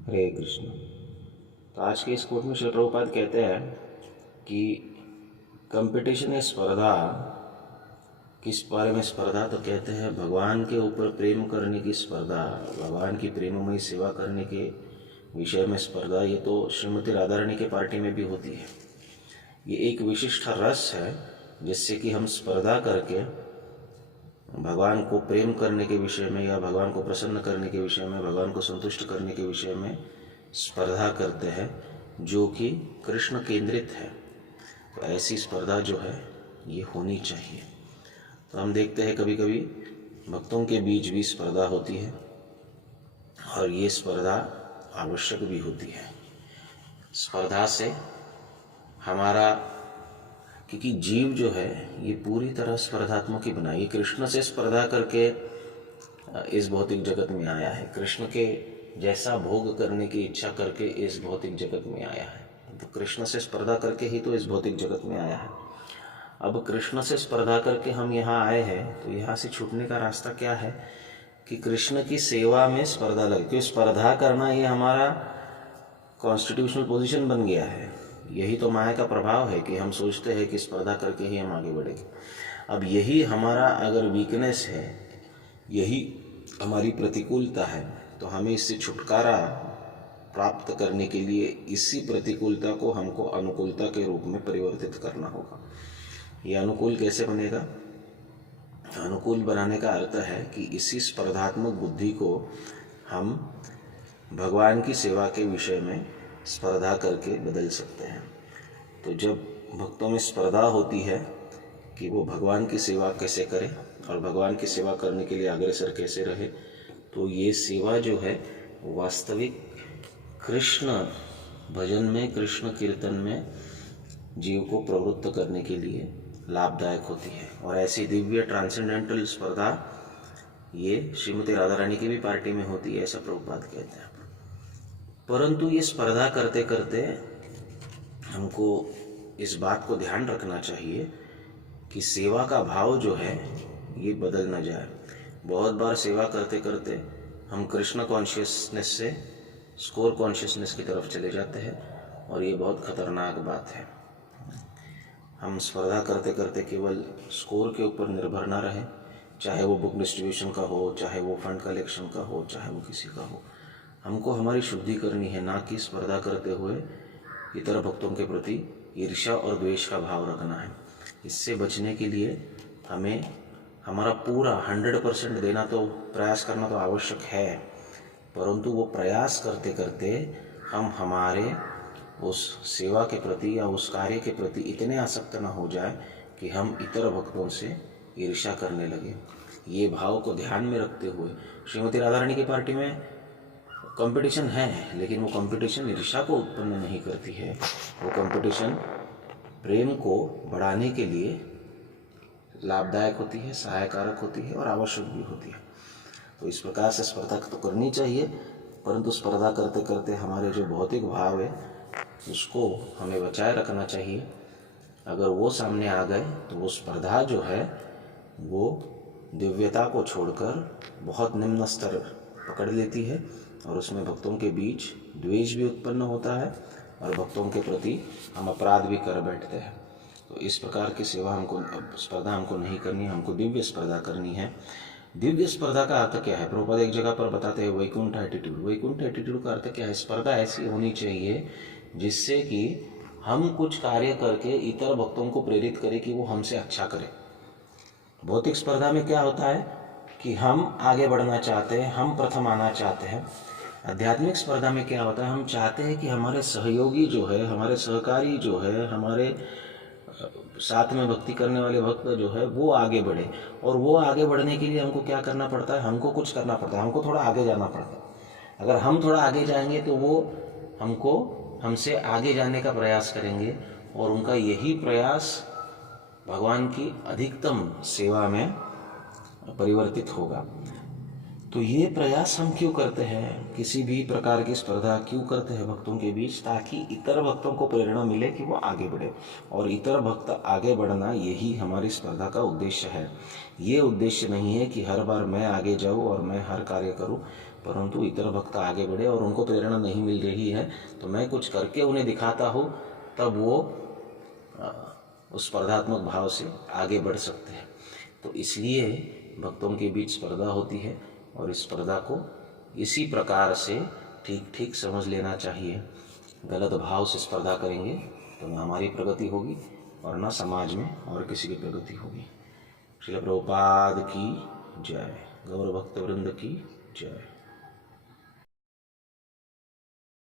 हरे कृष्ण। तो आज के इस कोट में श्रील प्रभुपाद कहते हैं कि कंपटीशन या स्पर्धा, किस बारे में स्पर्धा? तो कहते हैं भगवान के ऊपर प्रेम करने की स्पर्धा, भगवान की प्रेममयी सेवा करने के विषय में स्पर्धा। ये तो श्रीमती राधा रानी के पार्टी में भी होती है। ये एक विशिष्ट रस है जिससे कि हम स्पर्धा करके भगवान को प्रेम करने के विषय में या भगवान को प्रसन्न करने के विषय में, भगवान को संतुष्ट करने के विषय में स्पर्धा करते हैं, जो कि कृष्ण केंद्रित है। तो ऐसी स्पर्धा जो है ये होनी चाहिए। तो हम देखते हैं कभी कभी भक्तों के बीच भी स्पर्धा होती है और ये स्पर्धा आवश्यक भी होती है। स्पर्धा से हमारा, क्योंकि जीव जो है ये पूरी तरह स्पर्धात्मक ही बना, ये कृष्ण से स्पर्धा करके इस भौतिक जगत में आया है, कृष्ण के जैसा भोग करने की इच्छा करके इस भौतिक जगत में आया है। तो कृष्ण से स्पर्धा करके ही तो इस भौतिक जगत में आया है। अब कृष्ण से स्पर्धा करके हम यहाँ आए हैं, तो यहाँ से छूटने का रास्ता क्या है कि कृष्ण की सेवा में स्पर्धा लगे। क्योंकि स्पर्धा करना ये हमारा कॉन्स्टिट्यूशनल पोजीशन बन गया है। यही तो माया का प्रभाव है कि हम सोचते हैं कि स्पर्धा करके ही हम आगे बढ़ेंगे। अब यही हमारा अगर वीकनेस है, यही हमारी प्रतिकूलता है, तो हमें इससे छुटकारा प्राप्त करने के लिए इसी प्रतिकूलता को हमको अनुकूलता के रूप में परिवर्तित करना होगा। ये अनुकूल कैसे बनेगा? अनुकूल बनाने का अर्थ है कि इसी स्पर्धात्मक बुद्धि को हम भगवान की सेवा के विषय में स्पर्धा करके बदल सकते हैं। तो जब भक्तों में स्पर्धा होती है कि वो भगवान की सेवा कैसे करें और भगवान की सेवा करने के लिए अग्रसर कैसे रहे, तो ये सेवा जो है वास्तविक कृष्ण भजन में, कृष्ण कीर्तन में जीव को प्रवृत्त करने के लिए लाभदायक होती है। और ऐसी दिव्य ट्रांसेंडेंटल स्पर्धा ये श्रीमती राधा रानी की भी पार्टी में होती है, ऐसा प्रभुपाद कहते हैं। परंतु ये स्पर्धा करते करते हमको इस बात को ध्यान रखना चाहिए कि सेवा का भाव जो है ये बदल न जाए। बहुत बार सेवा करते करते हम कृष्ण कॉन्शियसनेस से स्कोर कॉन्शियसनेस की तरफ चले जाते हैं और ये बहुत खतरनाक बात है। हम स्पर्धा करते करते केवल स्कोर के ऊपर निर्भर ना रहें, चाहे वो बुक डिस्ट्रीब्यूशन का हो, चाहे वो फंड कलेक्शन का हो, चाहे वो किसी का हो। हमको हमारी शुद्धि करनी है, ना कि स्पर्धा करते हुए इतर भक्तों के प्रति ईर्ष्या और द्वेष का भाव रखना है। इससे बचने के लिए हमें हमारा पूरा 100% देना तो, प्रयास करना तो आवश्यक है, परंतु वो प्रयास करते करते हम हमारे उस सेवा के प्रति या उस कार्य के प्रति इतने आसक्त न हो जाए कि हम इतर भक्तों से ईर्ष्या करने लगे। ये भाव को ध्यान में रखते हुए श्रीमती राधा रानी की पार्टी में कंपटीशन है, लेकिन वो कंपटीशन ईर्ष्या को उत्पन्न नहीं करती है। वो कंपटीशन प्रेम को बढ़ाने के लिए लाभदायक होती है, सहायकारक होती है और आवश्यक भी होती है। तो इस प्रकार से स्पर्धा तो करनी चाहिए, परंतु स्पर्धा करते करते हमारे जो भौतिक भाव है उसको हमें बचाए रखना चाहिए। अगर वो सामने आ गए तो वो स्पर्धा जो है वो दिव्यता को छोड़कर बहुत निम्न स्तर पकड़ लेती है और उसमें भक्तों के बीच द्वेष भी उत्पन्न होता है और भक्तों के प्रति हम अपराध भी कर बैठते हैं। तो इस प्रकार की सेवा हमको, स्पर्धा हमको नहीं करनी है, हमको दिव्य स्पर्धा करनी है। दिव्य स्पर्धा का अर्थ क्या है? प्रभुपाद एक जगह पर बताते हैं वैकुंठ एटीट्यूड। वैकुंठ एटीट्यूड का अर्थ क्या है? स्पर्धा ऐसी होनी चाहिए जिससे कि हम कुछ कार्य करके इतर भक्तों को प्रेरित करें कि वो हमसे अच्छा करें। भौतिक स्पर्धा में क्या होता है कि हम आगे बढ़ना चाहते हैं, हम प्रथम आना चाहते हैं। आध्यात्मिक स्पर्धा में क्या होता है? हम चाहते हैं कि हमारे सहयोगी जो है, हमारे सहकारी जो है, हमारे साथ में भक्ति करने वाले भक्त जो है वो आगे बढ़े। और वो आगे बढ़ने के लिए हमको क्या करना पड़ता है? हमको कुछ करना पड़ता है, हमको थोड़ा आगे जाना पड़ता है। अगर हम थोड़ा आगे जाएंगे तो वो हमको हमसे आगे जाने का प्रयास करेंगे और उनका यही प्रयास भगवान की अधिकतम सेवा में परिवर्तित होगा। तो ये प्रयास हम क्यों करते हैं? किसी भी प्रकार की स्पर्धा क्यों करते हैं भक्तों के बीच? ताकि इतर भक्तों को प्रेरणा मिले कि वो आगे बढ़े, और इतर भक्त आगे बढ़ना यही हमारी स्पर्धा का उद्देश्य है। ये उद्देश्य नहीं है कि हर बार मैं आगे जाऊँ और मैं हर कार्य करूँ। परंतु इतर भक्त आगे बढ़े और उनको प्रेरणा नहीं मिल रही है तो मैं कुछ करके उन्हें दिखाता हूँ, तब वो उस स्पर्धात्मक भाव से आगे बढ़ सकते हैं। तो इसलिए भक्तों के बीच स्पर्धा होती है और इस स्पर्धा को इसी प्रकार से ठीक ठीक समझ लेना चाहिए। गलत भाव से स्पर्धा करेंगे तो न हमारी प्रगति होगी और न समाज में और किसी की प्रगति होगी। श्रील प्रभुपाद की जय। गौर भक्त वृंद की जय।